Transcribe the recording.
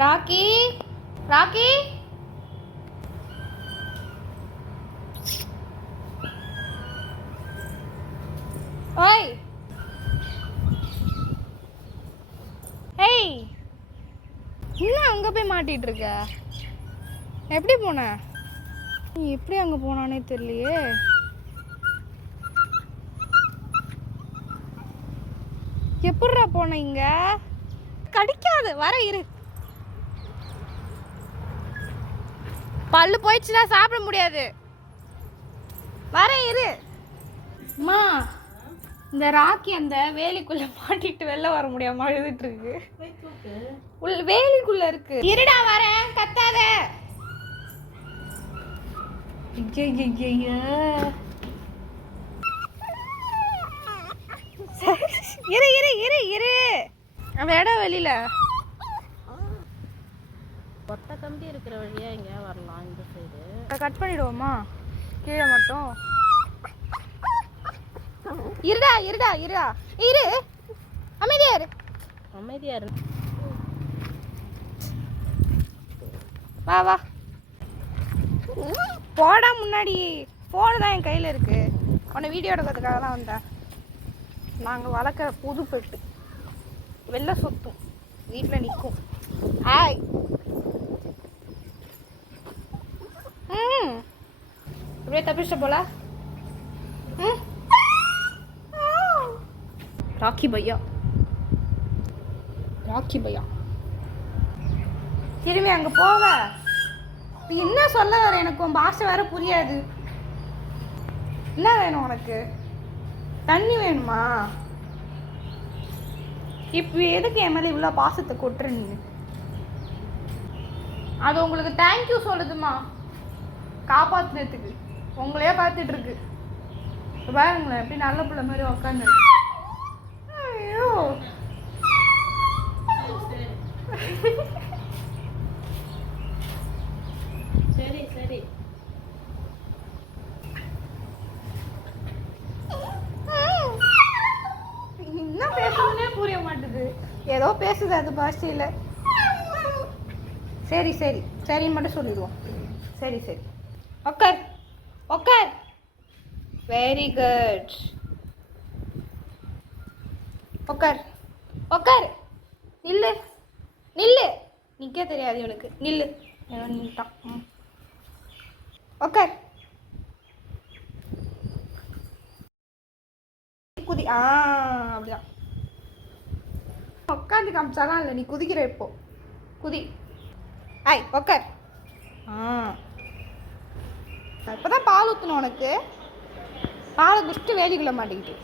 ராக்கி ராக்கி ஓய் ஏய் இன்னும் அங்கே போய் மாட்டிகிட்டு இருக்க? எப்படி போன? நீ எப்படி அங்கே போனானே தெரியலையே. எப்படிடா போன? இங்க கடிக்காது, வர இரு. பல்லு போயிடுச்சுன்னா சாப்பிட முடியாது, வர இரு. அம்மா, இந்த ராக்கி அந்த வேலிக்குள்ள மாட்டிட்டு வெளில வர முடியாம அழுதுட்டு இருக்கு. வேலிக்குள்ள இருக்கு. இருடா வரேன், கத்தாத. இரு இரு இரு இரு. அந்த இடம் வெளியில கொட்டை கம்பி இருக்கிற வழியா எங்க வரலாம். இந்த சைடு கட் பண்ணிடுவோமா? கீழே மட்டும். இருடா இருடா இருடா இரு. அமைதியா இரு, அமைதியா இரு. வா வா போடா முன்னாடி. ஃபோனு தான் என் கையில் இருக்கு. உன்னை வீடியோ எடுக்கிறதுக்காக தான் வந்தேன். நாங்கள் வளர்க்குற புது பெட்டு வெளில சுற்றும், வீட்டில் நிற்கும். ஆய் அப்படியே தப்பிச்சிட்ட போல. ராக்கி பையா, ராக்கி பையா. திரும்பி அங்கே போவ. என்ன சொல்ல வர? எனக்கு உன் பாஷை வேற புரியாது. என்ன வேணும் உனக்கு? தண்ணி வேணுமா? இப்போ எதுக்கு என் மேலே இவ்வளோ பாசத்தை கொட்டுற நீ? அது உங்களுக்கு தேங்க்யூ சொல்லுதுமா, காப்பாற்றினதுக்கு. உங்களையே பார்த்துட்டு இருக்கு. பாருங்களேன் எப்படி நல்ல பிள்ளை மாதிரி உட்காந்து. ஐயோ சரி சரி. என்ன பேசுறதுனே புரிய மாட்டுது. ஏதோ பேசுது அது பாஷையில். சரி சரி சரின்னு மட்டும் சொல்லிடுவோம். சரி சரி உட்கார் உட்கார். Very good. உட்கார் உட்கார். நில்லு நில்லு. நிற்க தெரியாது இவனுக்கு. நில்லு. நின்ட்டான். உட்கார். குதி. அப்படிதான் உட்காந்து காமிச்சாலாம் இல்லை, நீ குதிக்கிற. இப்போ குதி. ஐய் உட்கார். இப்போதான் பால் ஊற்றணும் உனக்கு. பாலை குடிச்சிட்டு வேலிக்குள்ள மாட்டிக்கிட்டு.